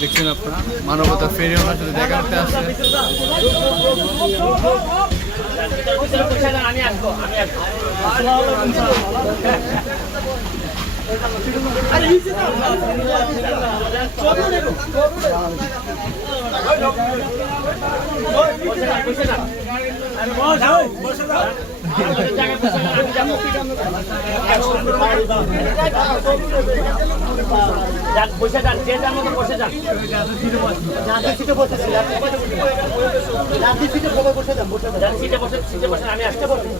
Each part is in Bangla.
দেখছেন আপনারা মানবতা ফেরি ওনার সাথে দেখা করতে আসছে। আমি আসবো বসে যান, যে যার মতো বসে যান। আমি আসতে বলছি।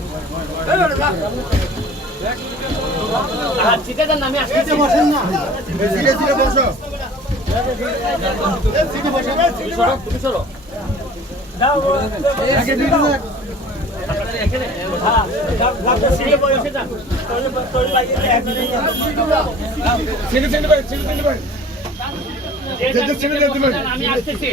সিটে যান, আমি আসতে বসেন না। তুমি সরো। আমি আসতেছি।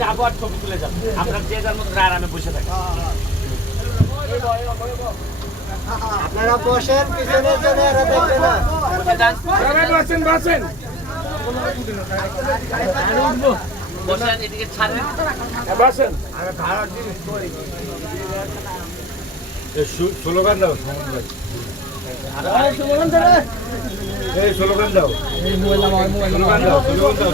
যাবো আর ছবি তুলে যাবো। আপনার যে যার মতো আরামে বসে থাকেন। আপনারা বসেন, পিছনের জন্য এরা দেখবে না। বসেন বসেন, এদিকে ছাড়েন। বসেন। স্লোগান দাও, স্লোগান দাও,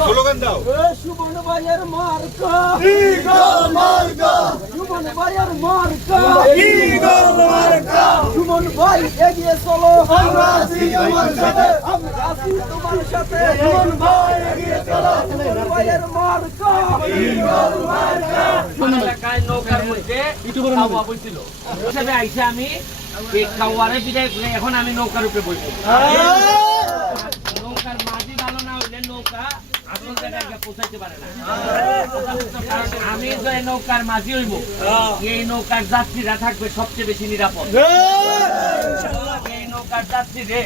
স্লোগান দাও। সুমন ভাইয়ের মার্কা, ইগল মার্কা, সুমন ভাইয়ের মার্কা, ইগল মার্কা। সুমন ভাই এগিয়ে চলো, আমরা আছি তোমার সাথে, আমরা আছি তোমার সাথে। সুমন ভাই এগিয়ে চলো, সুমন ভাইয়ের মার্কা, ইগল মার্কা। এলাকায় নৌকার মধ্যে খাওয়া বইছিল। ওখানে আইসা আমি এই খাওয়ারে বিদায় করে এখন আমি নৌকার উপরে বসবো। নৌকার মাঝি ভালো না হইলে নৌকা আসল জায়গায় পৌঁছাইতে পারে না। আমি যে নৌকার মাঝি হইব, এই নৌকার যাত্রীরা থাকবে সবচেয়ে বেশি নিরাপদ। এই নৌকার যাত্রীরে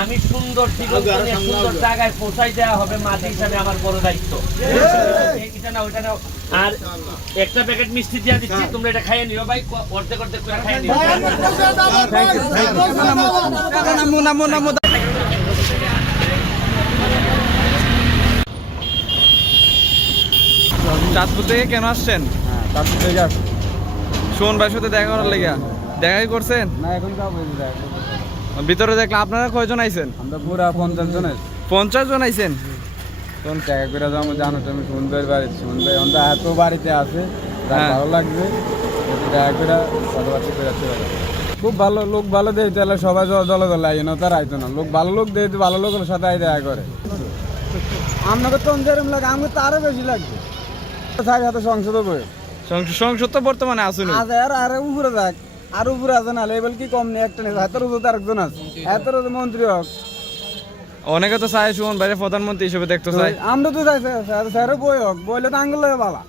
আমি সুন্দর সুন্দর জায়গায় পৌঁছাই দেওয়া হবে, মাঝি হিসাবে আমার বড় দায়িত্ব। এটা না ওইটা না। আর একটা প্যাকেট মিষ্টি দিয়ে দিচ্ছি, তোমরা এটা খাইয়ে নিও ভাই, অর্ধেক অর্ধেক করে খাইয়ে নিও। চাঁদপুর থেকে কেন আসছেন? সুমন ভাইয়ের সাথে দেখা করার লেগে। দেখাই করছেন? না, এখন যাবো। ভিতরে দেখলাম আপনারা কয়জন আইছেন? আমরা পুরা 50 জনের। 50 জন আইছেন? কোন টাকা করে যাবো জানো তুমি? সুমন ভাইয়ের বাড়িতে, সুমন ভাই আমরা এত বাড়িতে আছে, ভালো লাগবে। টাকা করে কথাবার্তা করে যাচ্ছে। খুব ভালো লোক, ভালো দেয় তাহলে সবাই দলে দলে আই না, তার আইতো না। লোক ভালো লোক দেয়, ভালো লোকের সাথে আই দেখা করে। আপনাকে তো যেরকম লাগে, আমাকে তো আরো বেশি লাগবে। থাকে হাতে সংসদ বই, সংসদ তো বর্তমানে আসুন। আর উপরে থাক, আর উপরে আছে না, লেভেল কি কম নেই? একটা নেই, হাতের উপরে আরেকজন আছে, হাতের মন্ত্রী হোক। অনেকে তো চায় সুমন ভাইয়ের প্রধানমন্ত্রী হিসেবে দেখতে চাই। আমরা তো চাই স্যার বই হোক, বইলে তো আঙ্গুল ভালো।